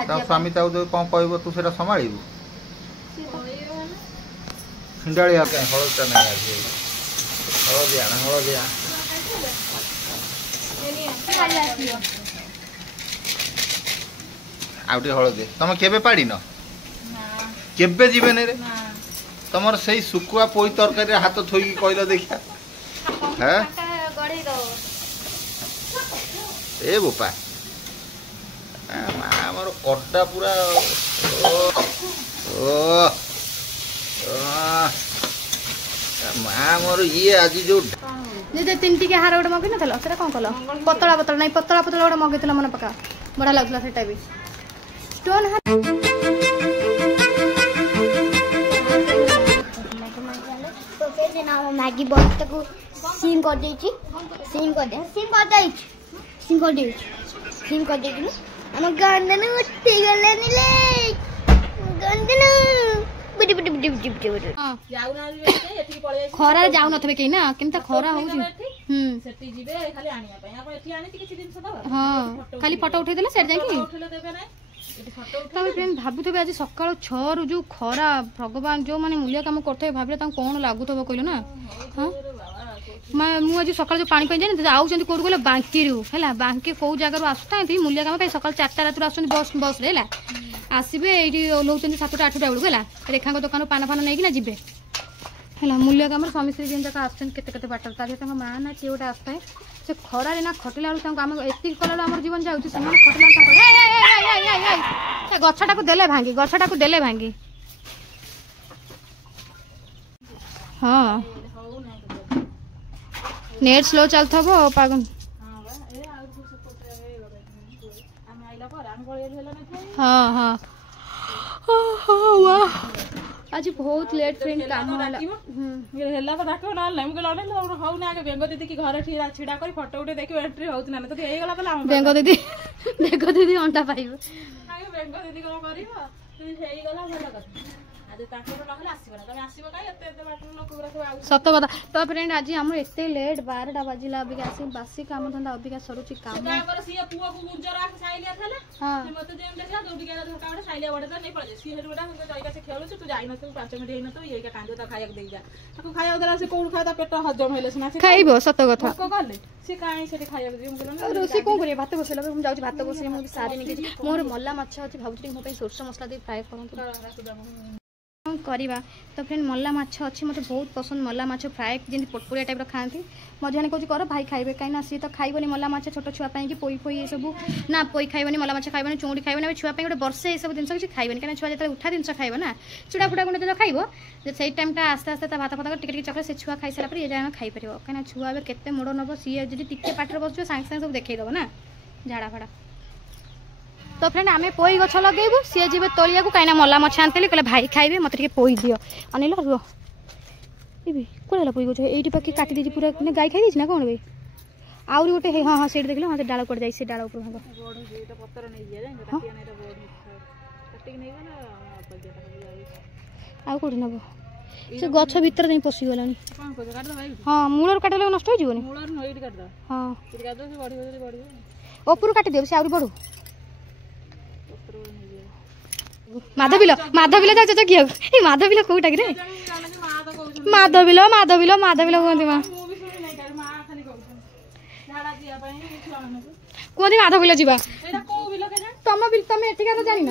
स्वामी ताऊ कौन कहब तू से संभालू हिंडाड़िया हलदटा नहीं आज हलदिया ना हलदिया आउटे हलदी तुम केबे पाड़ी न केबे जीवे रे तुमर सही सुकुआ पोई तरकारी हाथ थोई कहल देखिया है ए बोपा आमर कटा पूरा मोर ये आज जो तीन टी हार गोटे मगै ना से कौन कल पतला पतला नहीं पतला पतला गोटे मगै मन पका बढ़िया लगुला से भी स्टोन मैगी बॉक्स को सीम कर दे सीम कर दे सीम कर दे सीम कर दे सीम कर दे हम गंदन उठी गले निले गंदन बुटी बुटी बुटी बुटी बुटी जाउ ना एठी पळे खरा जाउ नथबे के ना केनता खरा हो सेठी जिबे खाली आनिया पय आपण एठी आनी किछि दिन सदा हां खाली फोटो उठै देले सेठ जाई कि उठले देबे ना तब फ्रेंड भाबुथे आज सकाळ 6 रु जो खरा भगवान जो माने मूल्य काम करथे भाबले ता कोन लागुथबो कहलो ना हां मु आज सकाळ जो पानी पे जाने आउ जंती कोड गले बांकी रु हैला बांकी को जगह रु आसुतांती मूल्य काम पे सकाळ 4टा रात रु आसुनी बस बस रे हैला आसीबे एडी लोचंती 7टा 8टा बेलु हैला रेखा को दुकान पाना फाना नै कि ना जिबे हैला मूल्य काम स्वामी श्री जन जका आसन केते केते बाटल ता जेता मा ना केउटा आस्ताय से खरा रे ना खटिला ता हम एति कलर हमर जीवन जाउची समान खटिला ता गछटा को देले भांगी गछटा को देले भांगी हां नेट स्लो चलता वो पागन हाँ हाँ वाह आज बहुत लेट फ्रेंड काम वाला हेला को डाको ना लेम के लाने लो हो ना के बेंगो दीदी की घर छिड़ा कर फोटो उठे देखि एंट्री होत ना तो एई गला तो बेंगो दीदी अंटा पाइबो आगे बेंगो दीदी को करिवो तू हेई गला भलो कथा सत कथा तो फ्रेंड आज हम एते लेट 12टा बाजिला अभी आसी बासी काम धंदा अभी सरुची काम सिया पुआ को गुंजर आके साइलिया थाला हां मते जेम देखला दौड़ी गेला धोका साइलिया बडे त नहीं पड़े सी हेडुडा हम जाइका से खेलु तू जाई न तू 5 मिनिट हेन तो ये का कांदो त खाया दे जा ताको खाया देला से कोन खाता पेट हजम हेले से खाइबो सत कथा को गले से काई से खाया दे हम रोसी को करे भात बसेला हम जाउची भात बसे हम सारी निके मोर मल्ला माछा अछि भाबुची मो पे सोरस मसला दे फ्राई करन करवा तो फ्रेंड मल्ला माछ अच्छी मतलब बहुत पसंद मल्ला माछ फ्राए जमी पोटपुरिया टाइप खाती मझे कौन कर भाई खाइबे कहीं सी तो खाइबनी मल्ला माछ छोट छुआ कि पोई फोई ये सब ना पोई खाइबनी मल्ला माछ खाइबनी चुंगड़ी खाइबनी छुआ गोटे बर्षे ये सब जिन किसी खाइबनी कहीं छुआ जो उठा जिन खाइब ना चूड़ा फुड़ा गुंडा जो खाइब से टाइमटा आस्ते आस्ते भात फात टिके चक्र से छुआ खाई सारा ये जाए खाईपर कहीं छुआ ए के मोड़ नब सी जी टिके पाटे बस सागे सागे सब देखईदेव ना झाड़ा फाड़ा तो फ्रेंड आम पोई गछ लगेबू सी जी तोलिया को कहीं मल्ला माछ आनते कहले भाई खाइबे मत पोई दियो अनिल रुह ये कौन पोई गछ ये पाखी काटी दीजिए पूरा गाय खाई ना कौन भाई आउरी गोटे हाँ हाँ से देख हाँ डाल कट जाए डाल ऊपर आउ कौट नब से गछ भितर नहीं पशिगला हाँ मूल काटे नष्ट हो हाँ ऊपर काटी देव से आउरी बढ़ू माधविल जाऊ किया माधविल कौटा कि माधविल माधविल माधविल कहते माँ कहते माधविल जावा तुम तुम एठिकार जान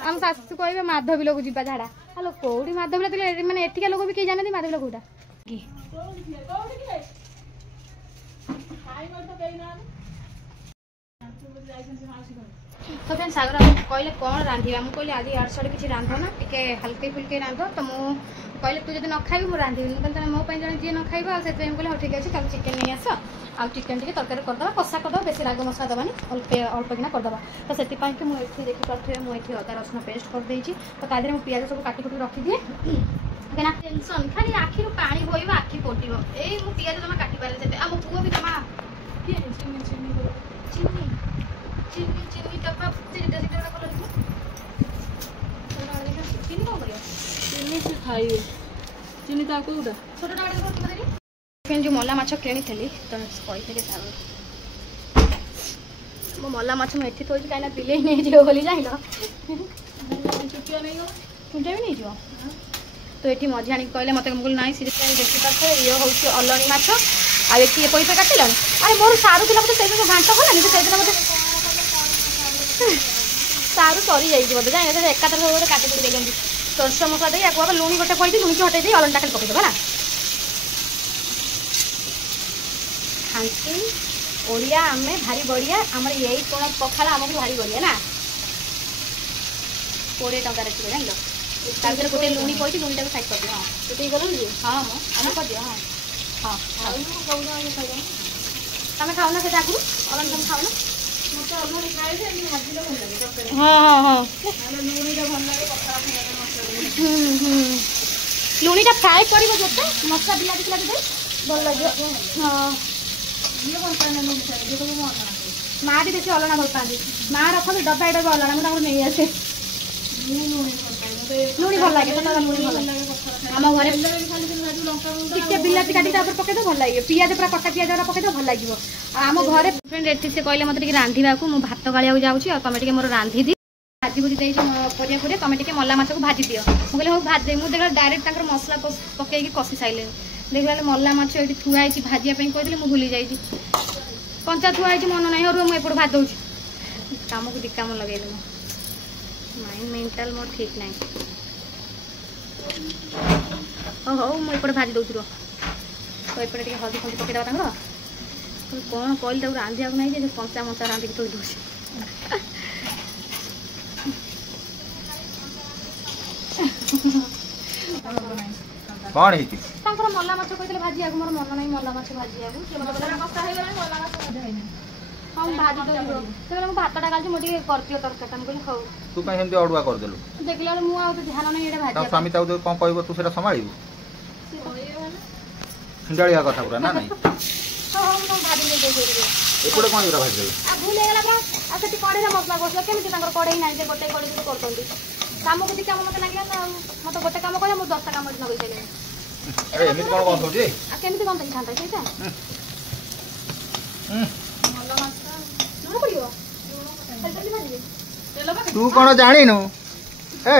आम शाशु कहे माधविल को जावा झाड़ा हेलो कौटी माधविल मैंने एठिका लोक भी कहीं जाना माधविल कौटा तो फ्रेंड सागर कहले कौन रांधा मुझे कहली आज यार साढ़े किसी रांध ना टे हल्के फुल्के रांध तो मुझे कहले तू जो न खाई मुझे रांधि मुझे मो जन जी न खाइब से कहले हाँ ठीक अच्छे चल चिकेन नहीं आस आ चिकेन टी तरकारी करदे कषा करदे बेसी राग मसला दबानी अल्प किना करदे तो से मुझे देखिपे मुझे अदा रसुण पेस्ट कर देती तो तादेह मुझे पियाज सब काटी कुटी रखिदिए कहीं टेंशन खाली आखिर पानी बोब आखि पोटिब यही मुझे पियाज जमा काटी पारे आ मो पुआ भी जमा चिनी चिनी डब्बा सीधा सीधा कलर चिनी कौन कर चिनी से खाइए चिनी तो आपको उड़ा छोटा फ्रेंड जो मल्ला माछ किनी थी तो कही मो मल्ला माछ मैं एठी थोड़ी काइना बिले नहीं जियो बोली जाइलो चुटिया नहीं हो तुंटे भी नहीं जियो तो एठी मझी आनी कहले मते मुगल नाही सीरीज टाइम देखि पाछे ये होउछ अल्लणी माछ आ एठी ये पैसा काटिलन अरे मोर सारू दिला मते सेदिन घांटा होला नि सेदिन मते सारू सरी जाई बोले जाय एटा एकातर होबे काटि पड़ी देगंदी सरसो मसला दे याको लुणी गोटे पइती लुणी हटै दे अल्लणी टाकल पकै दबा ना खांसी ओडिया आमे भारी बढ़िया हमर यही कोन पखाला हमर भारी बढ़िया ना 20 टका रे किलो जानलो तार गोटे लुणी पइती लुणी टाको साइड कर दियो हां तो ठीक गलन जी हां हम कर दियो हां हां खाऊ कहू ना खाऊ तमे खाऊ ना से जाकू अलन तुम खाऊ ना मते अल्लणी खाइ जे नि भाजी भल लागे तकरे हां हां हां माने लुणी रे भल लागे पखाला खाइबा मस्त लुणी टा फ्राई करिवो जते मसला बिला दिला दे भल लागे हां ये भल पाना लुणी खाइ जे को मन मां भी देखि अल्लना भल पांदी मां रखो डब्बा एटा अल्लना हम ताको नहीं आसे लुणी भल लागे तो लुणी भल लागे हम घरे टिके बिलाती काटी ता ऊपर पके दो भल लागे पियाज पूरा कटा पियाज वाला पके दो भल लागिवो हम घरे फ्रेंड एठी से कहले मते टिके रांधीबा को मु भात गालिया जाउची आ तमे टिके मोर रांधी दी भाजी बुजी देई परिया परिया तमे टिके मल्ला माछ को भाजी दियो मु कहले हो भाज दे मु देखला डायरेक्ट ताकर मसला पके की कसी साइले देखला मल्ला माछ एठी थुआ आइची भाजिया पे कहदिले मु भूली जाईची पंचा थुआ आइची मन नाही हो मु एपड़ भात दउची काम को दिक्का मन लगेले माइंड मेंटल मोर ठीक नाही ओ हो मु एपड़ भाजी दउची रो तो एपड़ टिके हल्दी फल्दी पके दवा तांगर कौन कहली तक रांधिया नहीं जे कंचा मचा रांधिक थोड़ी दूसरी कौन है तांकर मल्ला माछ कहले भाजी आगु मोर मन नहीं मल्ला माछ भाजी आगु से मतलब कष्ट हे गला मल्ला माछ भाजी है हम भाजी दो से हम भातटा गाल मोटी करतियो तरकारी हम कहली खाऊ तू कहीं हम अडुआ कर देलु देखला मु आ तो ध्यान नहीं एटा भाजी ता स्वामी ताऊ कोन कहबो तू सेटा संभाळिबु खिंडाळिया कथा पूरा ना नहीं हम भाजी दे दे एपड़े कोन इरा भाजी आ भूल हेला बा आ सेठी कड़े रे मसला गोसला केमिति तांकर कड़े नाही जे गोटे कड़े जे करतंती काम को काम मते लागिला ना मते गोटे काम कहले मु 10टा काम लगै देले अरे एमित कोन कोन होजी आ केमिति कोन तई खानता सेटा मल्ला माछा न पड़ियो जल्दी भाजी तेल बा तू कोन जानिनु ए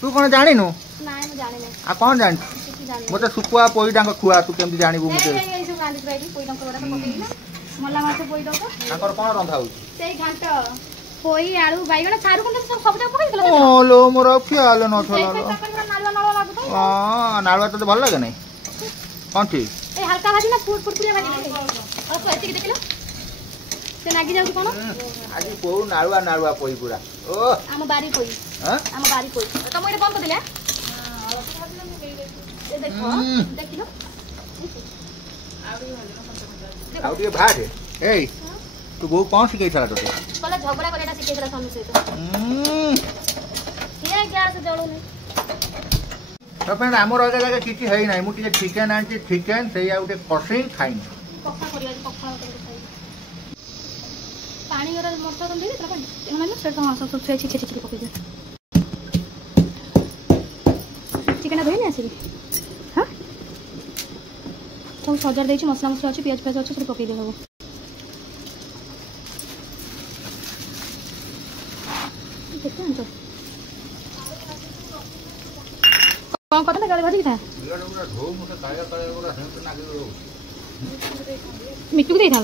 तू कोन जानिनु नाही मु जाने नै आ कोन जान मते सुकुआ पोई डांग खुआ तू केमति जानिबु मते ए सब रांधि फ्राई पोई डांग कोडा पकेई ना मल्ला माछ पोई डांग ताकर कोन रंधा होई सेई घांट पोई आलू बाइगण सारू कोन सब जाक पकेई देला ओ लो मोर ख्याल न थला लो नालो नालो लागु हां नालवा तो भल लागे नै कोन ठीक ए हल्का भाजी ना फुट फुट पुरिया भाजी और तो एतिक देखिलो से नागी जाउ कोन आज को नालवा नालवा पोई पूरा ओ हम बारी पोई हां हम बारी पोई तो मोरे बंद कर देला ए देखो देखिलो आउ के भात ए तू गो कौन सिखै छला तोते कला झगड़ा करेटा सिखै छला स्वामी सहित ये गैस जळो नै तो फ्रेंड हमर अगा जगह किछि है नै मु टिके चिकन आंची चिकन सेई आ उटे कसी खाइन पक्का करिया पक्का खाई पानी गरा मरचा दे दे तरा पानी माने से तो सब सब छे छे छे पके दे चिकन धोई नै आसी हां सब सजार देछि मसला मसला अछि प्याज प्याज अछि सब पके दे हबो देखन तो कौन कत गाड़ी भाजी था मिट्टू दे था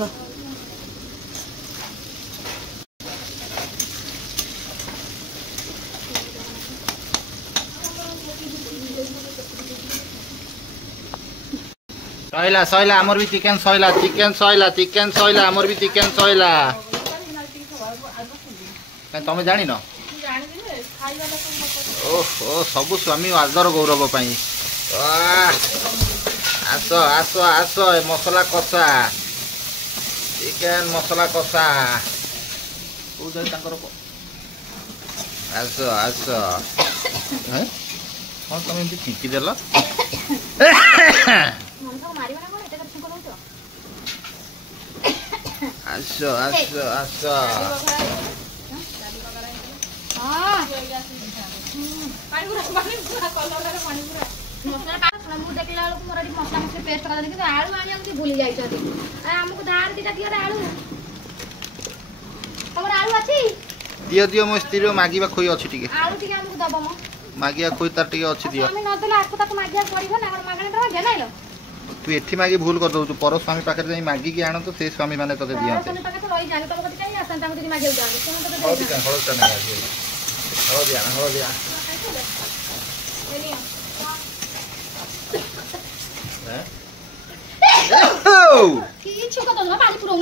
सैला सैला हमर भी chicken Saila chicken Saila chicken Saila हमर भी चिकन सैला तमे जानि न ओहो सब स्वामी आदर गौरव पाई आस आस आस मसला कषा चिकेन मसला कषा आस आस हाँ तुम एमती छिंकी देल आस आस आस देखला मोर मसला मसली पेस्ट कर आलू आनी भूली जाइछथि हमको धार दिटा दियो आलू आलू अछि दियो दियो मो स्त्री मागिबा खोई अछि टिके आलू टिके हमको दबो म मागिया खोई तार टिके अछि दियो स्वामी न देला आको तक मागिया पड़िबो ना मागणे तो गेनाइलो तू एठी मागी भूल कर दउ तू पर स्वामी पाकर जाई मागी की आनो तो से स्वामी माने तते दिया स्वामी पाके तो रही जाने तो कति काई आसन ताम टिके मागियो जागे तुम तो हो दिया हो दिया हो दिया की छिको तो पानी पुरौन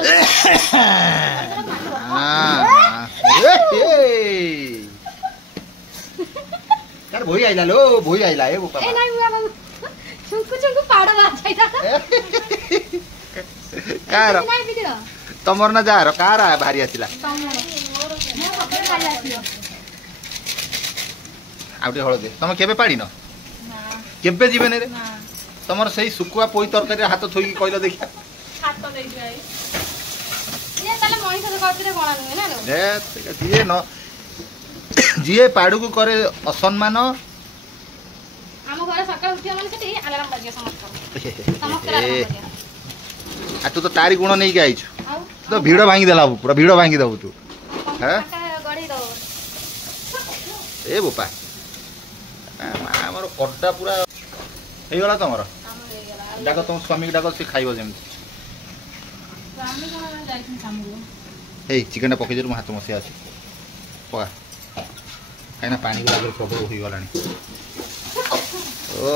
यार भोई आइला लो भोई आइला ए बोपा ए नाही बाबा चुंकु चुंकु पाड़ बात छैता कार नाही बिदियो तमर ना जार कार भारी आसिला तमर मो पकड़ गाली आसियो आउटे हळ दे तम केबे पाडी न ना केबे जीवन रे ना तमर सही सुकुआ पोई तरकारी हाथ थोई कहलो देखिया हाथ तो देई जाई ये ताले मଣିଷ तो करते बणा नुए ना लो ए जिए न जिए पाडू को करे असम्मान हम घर सकाळ उठिया माने सेठी अलार्म बजिया समस्त समस्त अलार्म बजिया आ तू तो तारी गुण नहीं आइछ आउ तो भीड़ भांगी देला पूरा भीड़ भांगी दबु तू हैं गड़ी दो ए बोपा हमर कड्डा पूरा हे गला तमर डाको तुम स्वामी डाको से खाइबो जेम स्वामी कोन जाई सामू ए चिकन टा पकई दे हाथ मसे आसी पका काइना पानी लागल प्रबल होई गलानी ओ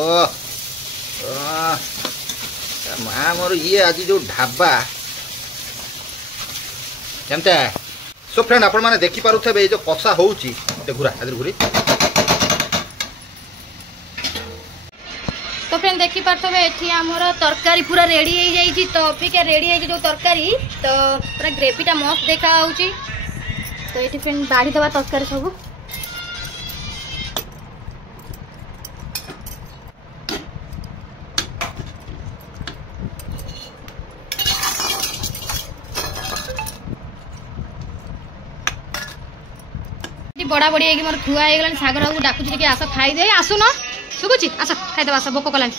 माँ मोर ये आज जो ढाबा केमता सो फ्रेंड आपण माने देखि पारुथबे जो कसा होउची देखुरा आदर घुरी तो फ्रेंड देखि पारथबे एठी हमर तरकारी पूरा रेडी हो जाई छी तो अपिका रेडी हो जो तरकारी तो पूरा ग्रेवीटा मस्त देखा होउची तो एठी फ्रेंड बाड़ी दबा तरकारी सब बड़ा बड़ी है मोर थुआ हो गलानी सागर बाबू डाकुची टिके आस खाई दे आसु न सुबुची आस खाई दे आस भोक कलानी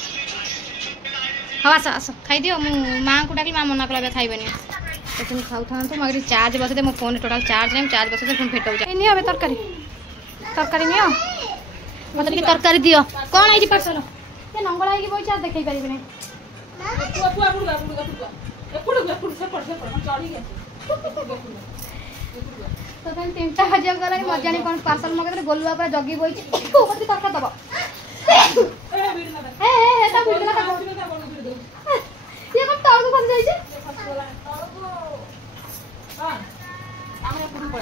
हाँ आस आस खाई दियो मु माँ को डाकली माँ मना कला खाइबनी तो तुम खाऊ था तो मगर चार्ज बस दे मो फोन टोटल चार्ज नहीं चार्ज बस दे फोन फेटौ जा नियो बे तरकारी तरकारी नियो मतलब कि तरकारी दियो कौन आई पार्सल ये नंगला है कि बोई चार्ज देखै परिबे नहीं पुआ पुआ पुआ पुआ पुआ से पड़ चढ़ी गए तो तन 3टा बजे गला मजा नहीं कौन पार्सल मगे गोलुआ पर जगी बोई को मत तरकारी दबो ए ता वीडियो का ये कौन ताऊ को फस जाई छे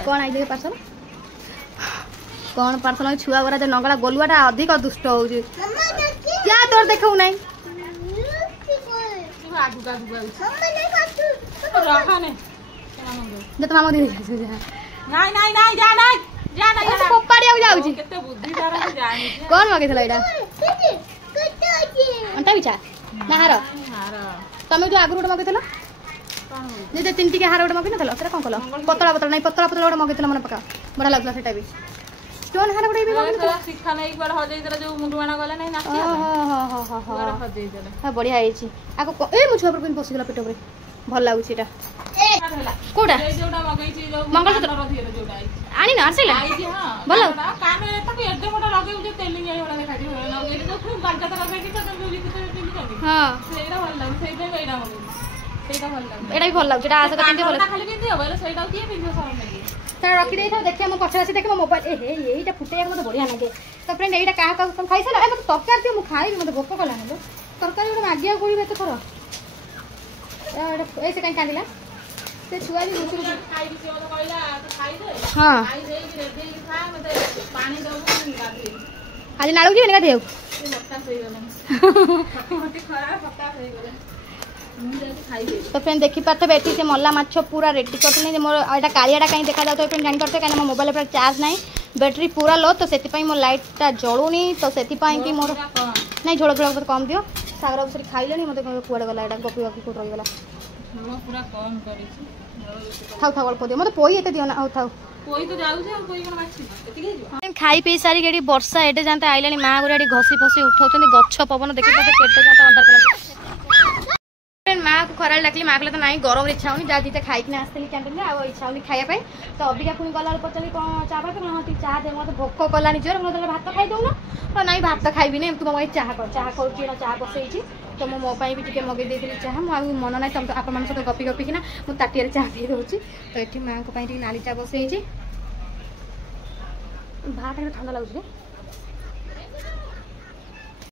कौन आई पार्सल कौन पार्सल छुआ गरा जो नगला गोलुआटा अधिक दुष्ट हो क्या तोर देखौ नहीं जे तुम मामा दे नहीं नहीं नहीं जा नहीं जा नहीं जा पप्पाड़िया जाऊ छी केते बुद्धि दारा से जानी कौन मगे थला एडा अंटा बिछा ना हार हार तमे जो आगु रोड मगे थला जे जे 3 टिके हार रोड मगे न थला तेरा कोन कलो पतला पतला नहीं पतला पतला रोड मगे थला मन पका बड़ा लागला सेटा भी स्टोन हार रोड भी मगे थला शिक्षा नहीं एक बार हो जाई तेरा जो मुंडवाना गला नहीं नाची हां हां हां हां बार हो जाई तेरा हां बढ़िया आइ छी आको ए मु छुआ पर कोन पसी गला पेट पर भल लागु सीटा कोडा जोडा मगई छी जो मंगलसूत्र रथिए जोडा आई आनी ना आसिला आई जी हां भल कामे तक एड्डे मोटा लगे जे तेलिंग आई वाला देखा दी लगे तो खूब बालका तक लगे कि तो तुम लिखि तो तेलिंग कर हां सेरा भल लाग सेइबे एडा मगई सेइदा भल लाग एडा भी भल लागु जेटा आसे पिंदे भल खाली पिंदे होबे सेइदा किए पिंदे सारा नहीं तार रखी देई था देखिए हम पछा आसी देखे मोबाइल ए हे एटा फुटे मते बढ़िया लागे तो फ्रेंड एटा का का तुम खाइ सला ए मते तरकारी दियो मु खाइ मते भोक कला न तरकारी ओटा मागिया कोई बेत कर ऐसे कहीं कांदिला से छुआ भी मुसु खाई भी से कहला तो खाई दे हां खाई दे कि रेडी खा मते पानी दबो गादी आज नाळू जी निका देव ये मक्का सही गला मते खरा पक्का सही गला तो फ्रेंड देखि पाथे बैठी से मल्ला माछ पूरा रेडी करथने जे मोर एटा कालियाटा काई देखा जातो फ्रेंड जानि करते काने मो मोबाइल पर चार्ज नाही बैटरी पूरा लो तो सेति पई मो लाइटटा जळुनी तो सेति पई कि मोर नहीं झोळ झोळ मत कम दियो सागर बसरी खाइलेनी मते कुआडे गला एटा गपी गपी कोट रही गला झोळ पूरा कम करी थाउ थाउ अल्प दियो मते पोई एते दियो ना आउ थाउ कोई तो जाऊ छे कोई कोन माछि एति के जो खाई पी सारी गेडी वर्षा एटे जानते आइलानी मां गुराडी घसी फसी उठाउछन गच्छ पवन देखि पाथे केटे जानते अंधार कला माँ को खरा डाकली माँ कहला तो ना गरम इच्छा होनी जहाँ दीटा खाई आसती कैंटीन इच्छा होनी खायापी तो अबिका पुणी गला पचारि कौन चाह पा हाँ ती चाह दे मत भोक कला निजर मतलब भात खाई दौन तो ना भात खाइबी ना तुम चाह कर चाह कर चाह बसई तो मो मो भी टे मगे देती चाह मुझे मन ना तुम आप सहित गपी गपिकिना मुझे ताटिया चाह पी दूसरी तो ये माँ को नाली चाह बसई भात ठंडा लगुच